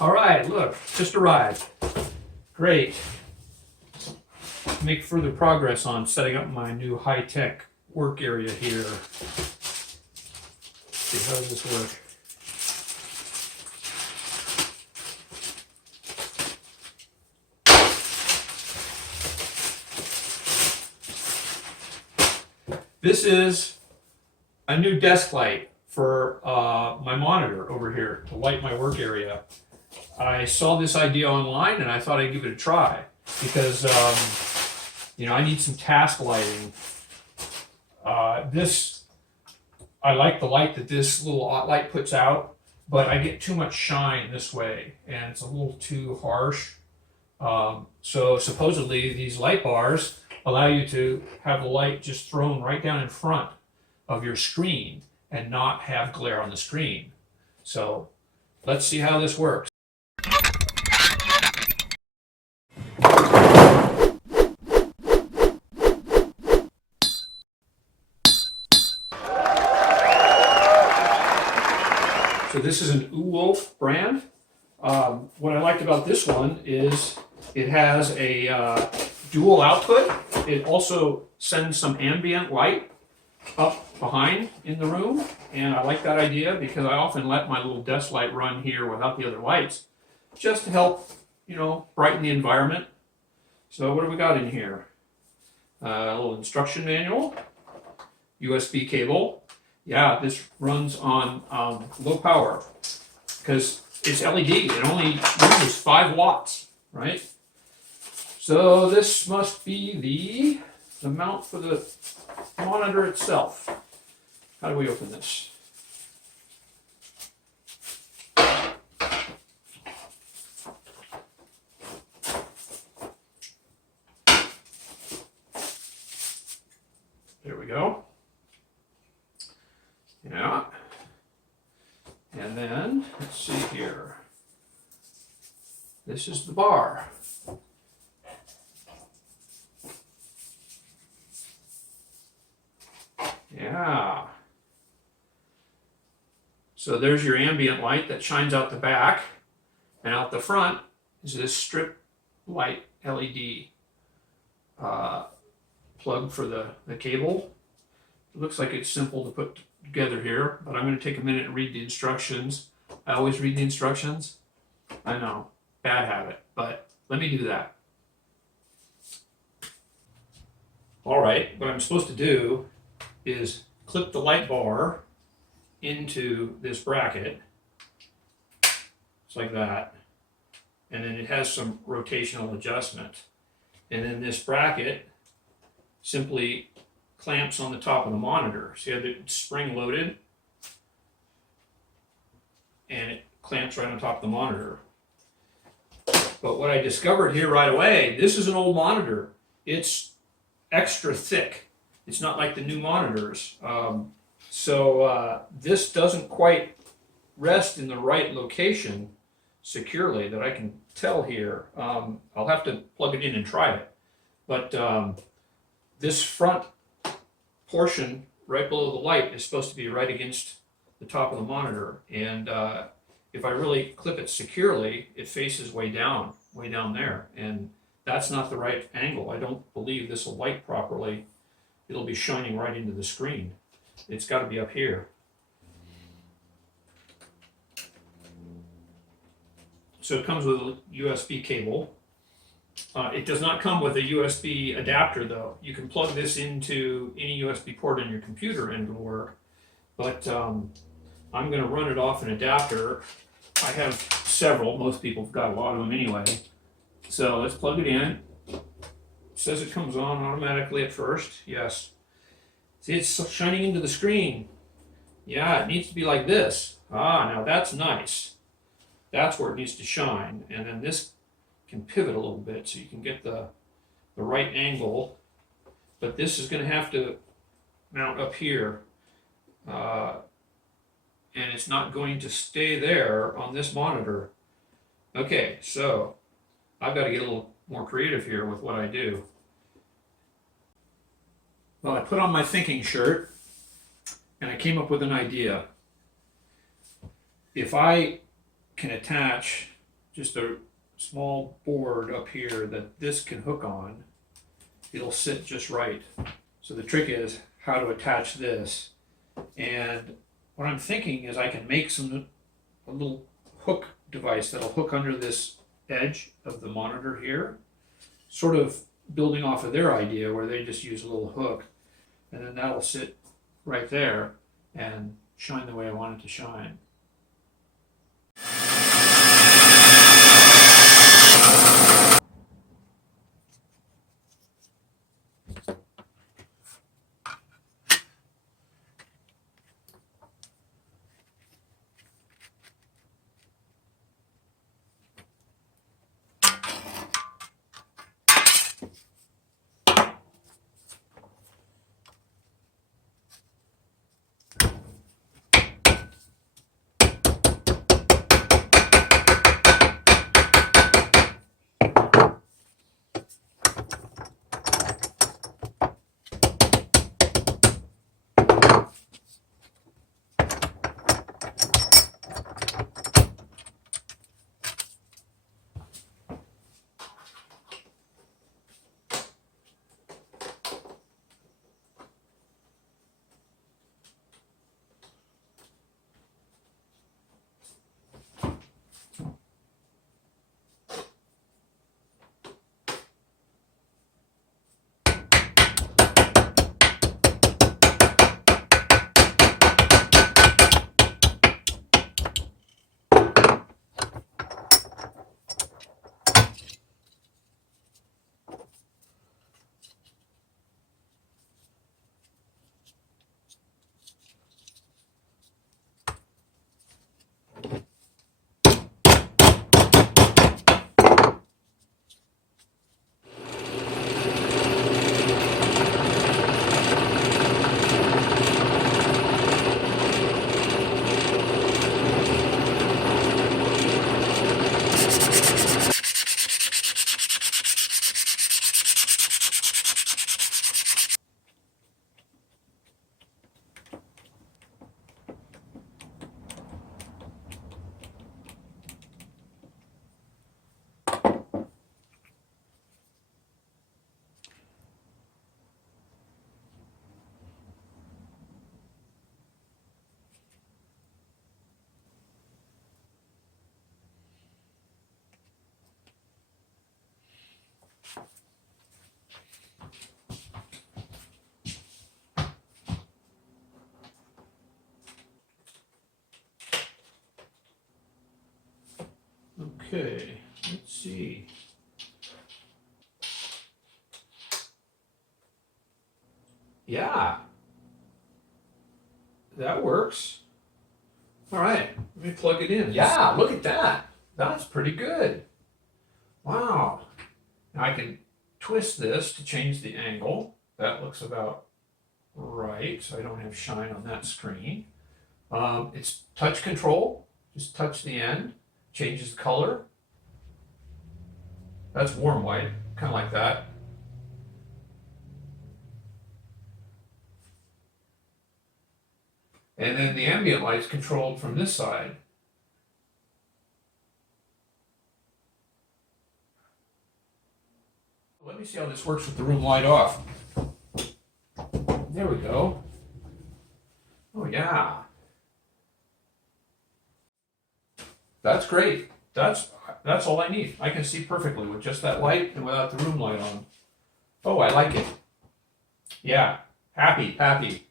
All right, look, just arrived. Great. Make further progress on setting up my new high-tech work area here. Let's see, how does this work? This is a new desk light for my monitor over here to light my work area. I saw this idea online and I thought I'd give it a try because I need some task lighting. I like the light that this little light puts out, but I get too much shine this way and it's a little too harsh. So supposedly these light bars allow you to have the light just thrown right down in front of your screen and not have glare on the screen. So let's see how this works. So this is an OOWolf brand. What I liked about this one is it has a dual output. It also sends some ambient light up behind in the room, and I like that idea because I often let my little desk light run here without the other lights, just to help, brighten the environment. So what do we got in here? A little instruction manual, USB cable. Yeah, this runs on low power because it's LED. It only uses 5 watts, right? So this must be the mount for the monitor itself. How do we open this? There we go. Yeah. And then, let's see here. This is the bar. Yeah. So there's your ambient light that shines out the back, and out the front is this strip light LED plug for the cable. It looks like it's simple to put together here, but I'm going to take a minute and read the instructions. I always read the instructions. I know, bad habit, but let me do that. All right, what I'm supposed to do is clip the light bar into this bracket, just like that, and then it has some rotational adjustment. And then this bracket simply clamps on the top of the monitor. So you have it spring loaded, and it clamps right on top of the monitor. But what I discovered here right away, this is an old monitor. It's extra thick. It's not like the new monitors. So this doesn't quite rest in the right location securely that I can tell here. I'll have to plug it in and try it. But this front portion right below the light is supposed to be right against the top of the monitor. And if I really clip it securely, it faces way down there. And that's not the right angle. I don't believe this will light properly. It'll be shining right into the screen. It's got to be up here. So it comes with a USB cable. It does not come with a USB adapter though. You can plug this into any USB port in your computer and it'll work. But I'm going to run it off an adapter. I have several. Most people have got a lot of them anyway. So let's plug it in. It says it comes on automatically at first. Yes. See, it's shining into the screen. Yeah, it needs to be like this. Ah, now that's nice. That's where it needs to shine. And then this can pivot a little bit so you can get the right angle. But this is going to have to mount up here. And it's not going to stay there on this monitor. Okay, so I've got to get a little more creative here with what I do. Well, I put on my thinking shirt and I came up with an idea. If I can attach just a small board up here that this can hook on. It'll sit just right. So the trick is how to attach this. And what I'm thinking is I can make a little hook device that'll hook under this edge of the monitor here, sort of building off of their idea where they just use a little hook, and then that'll sit right there and shine the way I want it to shine. Okay, let's see. Yeah, that works. All right, let me plug it in. Yeah, look at that. That's pretty good. Wow. Now I can twist this to change the angle. That looks about right, so I don't have shine on that screen. It's touch control. Just touch the end, changes the color. That's warm white, kind of like that. And then the ambient light is controlled from this side. Let me see how this works with the room light off. There we go. Oh yeah. That's great. That's all I need. I can see perfectly with just that light and without the room light on. Oh, I like it. Yeah, happy.